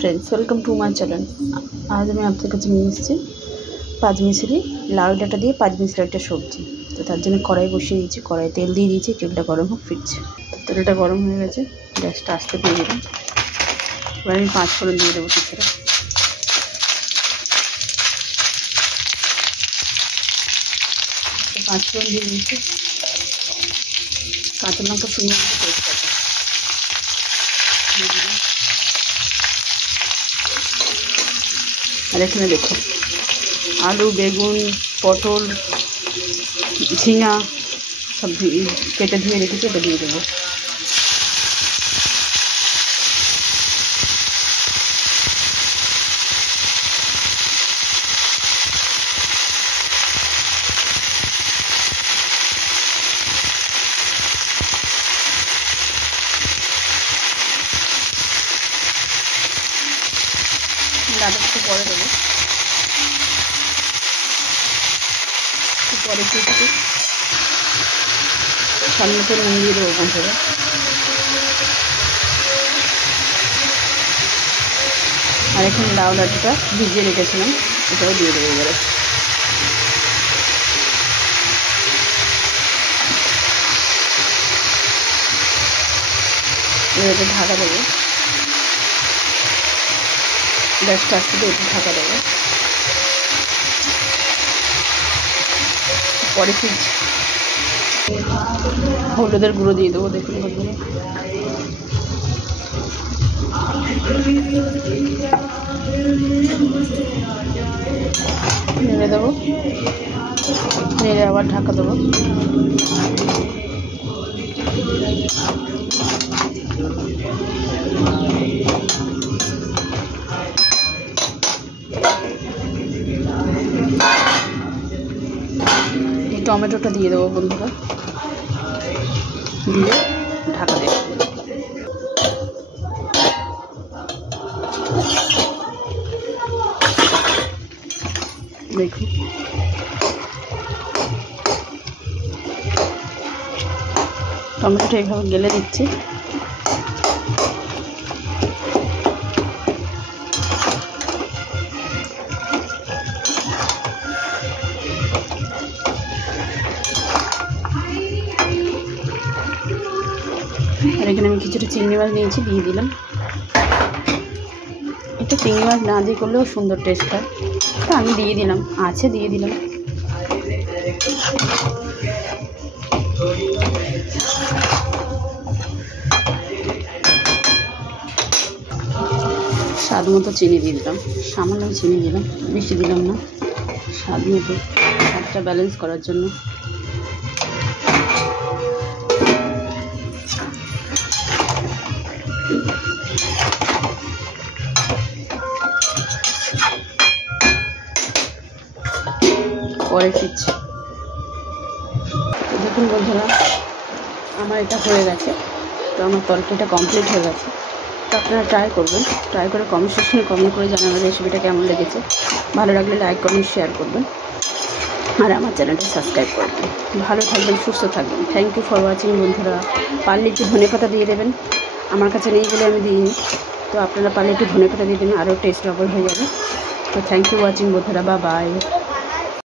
Friends, welcome to my channel. आज मैं आपके काছে নিয়ে এসেছি পাঁচ মিশরি লাউ ডাঁটা দিয়ে পাঁচ মিশরি একটা সবজি। তো তার জন্য কড়াই বসিয়ে দিয়েছি, কড়াই তেল দিয়ে দিয়েছি, তেলটা গরম হোক ফিরছে। তেলটা গরম হয়ে গেছে, গ্যাসটা আস্তে দিয়ে দিলাম। এবার আমি পাঁচ ফোড়ন দিয়ে দেবো কিছুটা। পাঁচ ফোড়ন দিয়ে দিয়েছি, কাঁচা লঙ্কা শুকনো লঙ্কা পেস্ট আছে দিয়ে দিলাম। আর এখানে দেখো আলু, বেগুন, পটল, ঝিঙা সব কেটে ধুয়ে রেখেছি, এটা দিয়ে দেবো। ডাঁটা একটু পরে দেবো, পরে একটু সামনেতে নুন দিয়ে দেবো বন্ধুরা। আর এখন লাউ ডাঁটাটা ভিজিয়ে রেখেছিলাম, এটাও দিয়ে দেবো এবারে। এবারে ঢাকা দেবো, গ্যাসটা আস্তে দিয়ে একটু ঢাকা দেবো। পরে ফিরছি, হলুদের গুঁড়ো দিয়ে দেবো। দেখুন বন্ধুরা, নেড়ে দেবো, নেড়ে আবার ঢাকা দেবো। টমেটোটা দিয়ে দেবো বন্ধুরা, দিয়ে ঢাকা দেবো। দেখুন টমেটোটা এইভাবে গেলে দিচ্ছি। আর এখানে আমি কিছুটা চিংড়ি মাছ নিয়েছি, দিয়ে দিলাম। এটা চিংড়ি মাছ না দিয়ে করলেও সুন্দর টেস্ট হয়, তো আমি দিয়ে দিলাম, আছে দিয়ে দিলাম। স্বাদ মতো চিনি দিয়ে দিলাম, সামান্য চিনি দিলাম, বেশি দিলাম না, স্বাদ মতো, স্বাদটা ব্যালেন্স করার জন্য। পরে ফিরছি। দেখুন বন্ধুরা, আমার এটা হয়ে গেছে, তো আমার তরকারিটা কমপ্লিট হয়ে গেছে। তো আপনারা ট্রাই করবেন, ট্রাই করে কমেন্ট সেকশনে কমেন্ট করে জানাবেন রেসিপিটা কেমন লেগেছে। ভালো লাগলে লাইক করবেন, শেয়ার করবেন, আর আমার চ্যানেলটা সাবস্ক্রাইব করবেন। ভালো থাকবেন, সুস্থ থাকবেন। থ্যাংক ইউ ফর ওয়াচিং বন্ধুরা। পারলে একটু ধনেপাতা দিয়ে দেবেন, আমার কাছে নেই বলে আমি দিইনি, তো আপনারা পারলে একটু ধনেপাতা দিয়ে দেবেন, আরও টেস্ট ডবল হয়ে যাবে। তো থ্যাংক ইউ ওয়াচিং বন্ধুরা, বাই বাই।